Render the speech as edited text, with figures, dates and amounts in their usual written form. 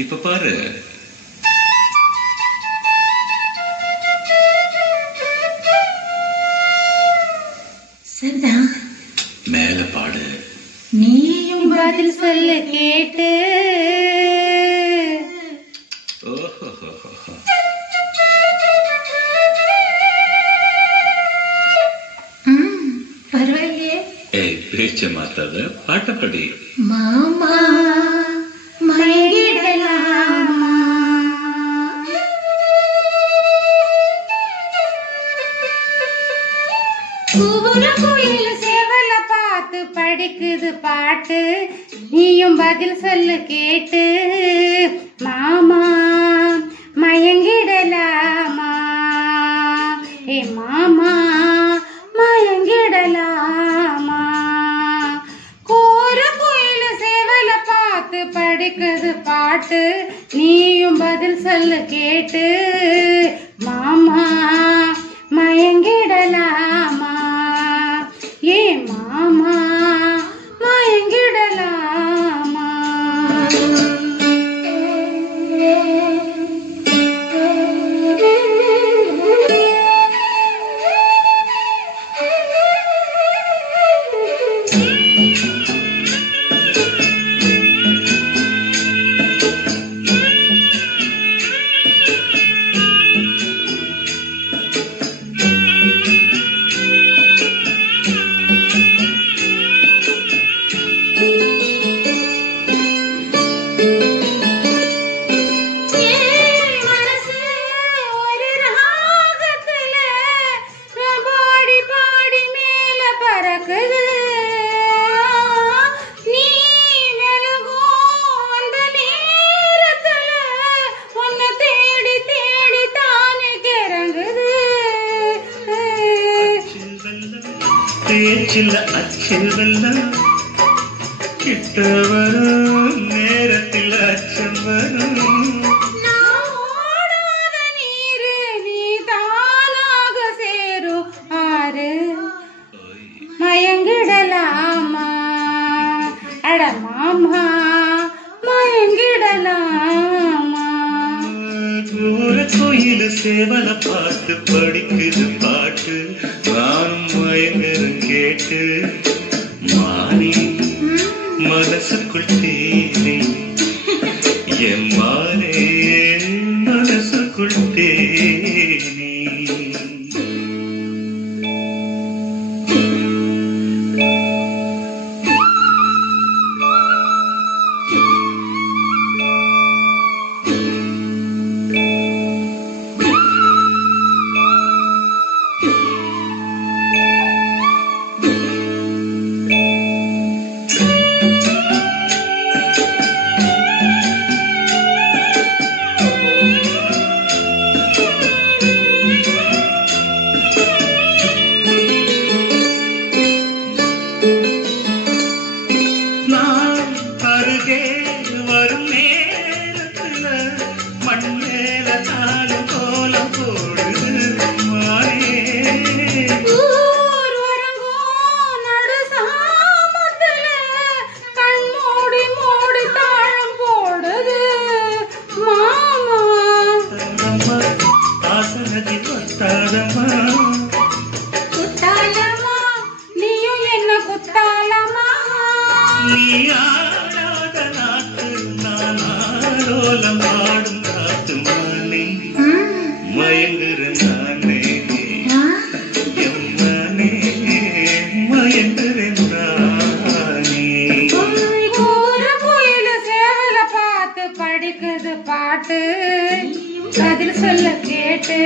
இப்ப பாரு. சரிதான். மேல பாடு. நீயும் பதில் சொல்ல கேட்டு. பரவாயில்லையே. ஏய், பேச்ச மாத்தாத, பாட்டப்படி. மாமா மயங்கிடலாமா? கூவுற கோயில சேவல பார்த்து படிக்குது பாட்டு. நீயும் பதில் சொல்ல கேட்டு. மாமா மயங்கிடலாமா? ஏ மாமா மயங்கிடலாமா? கூற கோயில சேவல பார்த்து படிக்குது பாட்டு. நீயும் பதில் சொல்ல கேட்டு. மாமா மயங்கிடலாமா? ஏ மாமா மயங்கிடலாமா? பேச்சில் அச்சில் வெல்லம் கிட்ட வரும் நேரத்தில் அச்சம் வரும். நீரு நீ தானாக சேரும் ஆறு. மயங்கிடலாமா? அட மாமா மயங்கிடலாமா? கூற கோயில சேவல பார்த்து படிக்குது பாட்டு. நானும் மயங்கரும் கேட்டு. மானி மனசுக்குள் தேனே என் மானே மனசுக்குள் தேனே. நீயும் என்ன குத்தாலமா? நீ ஆடாத நாட்டு நான் ஆரோலம் ஆடும் காத்து மானே மயங்குற நானே எம்மானே மயங்குற நானே. கூற கோயில சேவல பார்த்து படிக்குது பாட்டு. பதில் சொல்ல கேட்டு.